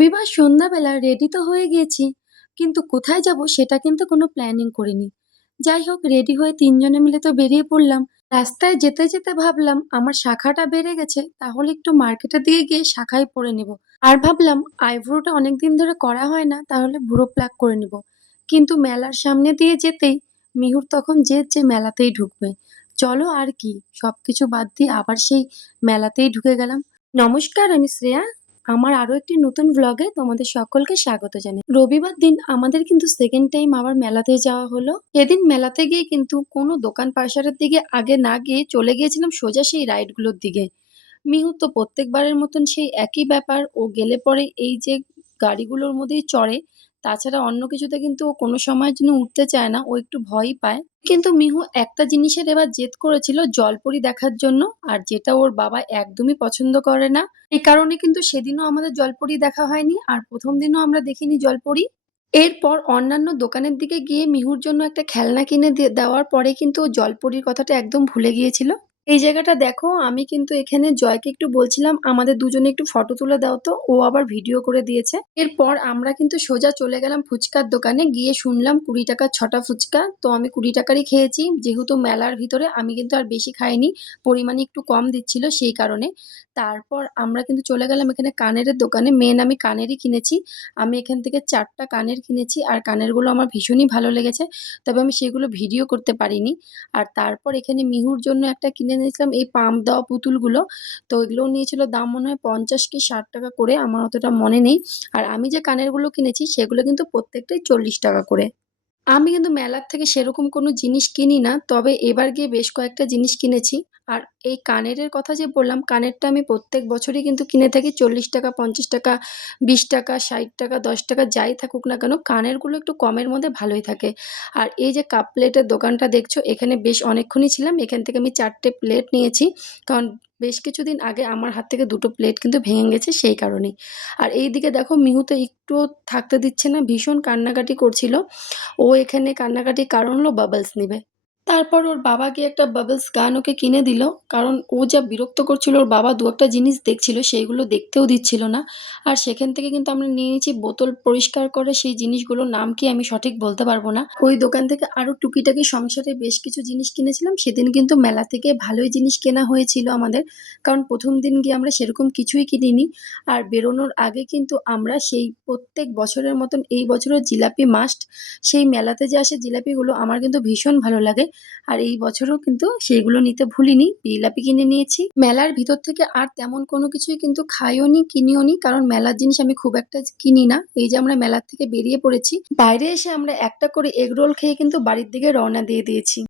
বিবাহ সন্ধ্যাবেলা রেডি তো হয়ে গিয়েছি, কিন্তু কোথায় যাব সেটা কিন্তু কোনো প্ল্যানিং করিনি। যাই হোক, রেডি হয়ে তিনজনে মিলে তো বেরিয়ে পড়লাম। রাস্তায় যেতে যেতে ভাবলাম আমার শাখাটা বেড়ে গেছে, তাহলে একটু মার্কেটের দিকে গিয়ে শাখাই পরে নিব। আর ভাবলাম আইব্রোটা অনেকদিন ধরে করা হয় না, তাহলে ভ্রু প্লাক করে নিব। কিন্তু মেলার সামনে দিয়ে যেতেই মিহুর তখন যে মেলাতেই ঢুকবে। চলো আর কি, সবকিছু বাদ দিয়ে আবার সেই মেলাতেই ঢুকে গেলাম। নমস্কার, আমি শ্রেয়া। আমার আরো একটি নতুন ভ্লগে তোমাদের সকলকে স্বাগত জানাই। রবিবার দিন আমাদের কিন্তু সেকেন্ড টাইম আবার মেলাতে যাওয়া হলো। এদিন মেলাতে গিয়ে কিন্তু কোনো দোকান পাশারের দিকে আগে না গিয়ে চলে গিয়েছিলাম সোজা সেই রাইড গুলোর দিকে। মিহু তো প্রত্যেকবারের মতন সেই একই ব্যাপার, ও গেলে পরে এই যে গাড়িগুলোর মধ্যেই চড়ে। তাছাড়া অন্য কিছুতে কিন্তু ও কোনো সময়ের জন্য উঠতে চায় না, ও একটু ভয়ই পায়। কিন্তু মিহু একটা জিনিসের এবার জেদ করেছিল জলপরি দেখার জন্য, আর যেটা ওর বাবা একদমই পছন্দ করে না। এই কারণে কিন্তু সেদিনও আমাদের জলপরি দেখা হয়নি, আর প্রথম দিনও আমরা দেখিনি জলপরি। এরপর অন্যান্য দোকানের দিকে গিয়ে মিহুর জন্য একটা খেলনা কিনে দেওয়ার পরে কিন্তু ও জলপরীর কথাটা একদম ভুলে গিয়েছিল। এই জায়গাটা দেখো, আমি কিন্তু এখানে জয়কে একটু বলছিলাম আমাদের দুজনে একটু ফটো তুলে দাও, তো ও আবার ভিডিও করে দিয়েছে। এরপর আমরা কিন্তু সোজা চলে গেলাম ফুচকার দোকানে, গিয়ে শুনলাম 20 টাকার 6টা ফুচকা। তো আমি 20 টাকারই খেয়েছি, যেহেতু মেলার ভিতরে আমি কিন্তু আর বেশি খাইনি, পরিমাণে একটু কম দিচ্ছিল সেই কারণে। তারপর আমরা কিন্তু চলে গেলাম এখানে কানের দোকানে। মেন আমি কানেরই কিনেছি। আমি এখান থেকে 4টা কানের কিনেছি, আর কানেরগুলো আমার ভীষণই ভালো লেগেছে। তবে আমি সেগুলো ভিডিও করতে পারিনি। আর তারপর এখানে মিহুর জন্য একটা কিনে নিয়েছিলাম এই পাম্প দেওয়া পুতুলগুলো। তো এগুলোও নিয়েছিল দাম মনে হয় 50 কি 60 টাকা করে, আমার অতটা মনে নেই। আর আমি যে কানেরগুলো কিনেছি সেগুলো কিন্তু প্রত্যেকটাই 40 টাকা করে। আমি কিন্তু মেলার থেকে সেরকম কোনো জিনিস কিনি না, তবে এবার গিয়ে বেশ কয়েকটা জিনিস কিনেছি। আর এই কানেরের কথা যে বললাম, কানেরটা আমি প্রত্যেক বছরই কিন্তু কিনে থাকি 40 টাকা, 50 টাকা, 20 টাকা, 60 টাকা, 10 টাকা, যাই থাকুক না কেন কানেরগুলো একটু কমের মধ্যে ভালোই থাকে। আর এই যে কাপ প্লেটের দোকানটা দেখছো, এখানে বেশ অনেকক্ষণই ছিলাম। এখান থেকে আমি 4টে প্লেট নিয়েছি, কারণ বেশ কিছুদিন আগে আমার হাত থেকে 2টো প্লেট কিন্তু ভেঙে গেছে সেই কারণেই। আর এইদিকে দেখো, মিহু তো একটুও থাকতে দিচ্ছে না, ভীষণ কান্নাকাটি করছিল। ও এখানে কান্নাকাটির কারণ হলো বাবলস নিবে। তারপর ওর বাবা গিয়ে একটা বাবলস গান ওকে কিনে দিল। কারণ ও যা বিরক্ত করছিল, ওর বাবা 2 একটা জিনিস দেখছিল, সেইগুলো দেখতেও দিচ্ছিল না। আর সেখান থেকে কিন্তু আমরা নিয়ে নিয়েছি বোতল পরিষ্কার করে সেই জিনিসগুলোর নাম কি আমি সঠিক বলতে পারবো না। ওই দোকান থেকে আরো টুকিটাকি সংসারে বেশ কিছু জিনিস কিনেছিলাম। সেদিন কিন্তু মেলা থেকে ভালোই জিনিস কেনা হয়েছিল আমাদের, কারণ প্রথম দিন গিয়ে আমরা সেরকম কিছুই কিনিনি। আর বেরোনোর আগে কিন্তু আমরা সেই প্রত্যেক বছরের মতন এই বছরও জিলাপি মাস্ট। সেই মেলাতে যে আসে জিলাপিগুলো আমার কিন্তু ভীষণ ভালো লাগে। আর এই বছরও কিন্তু সেইগুলো নিতে ভুলিনি, জিলাপি কিনে নিয়েছি। মেলার ভিতর থেকে আর তেমন কোনো কিছুই কিন্তু খাইও নি, কিনিও নি, কারণ মেলার জিনিস আমি খুব একটা কিনি না। এই যে আমরা মেলার থেকে বেরিয়ে পড়েছি, বাইরে এসে আমরা একটা করে এগ রোল খেয়ে কিন্তু বাড়ির দিকে রওনা দিয়ে দিয়েছি।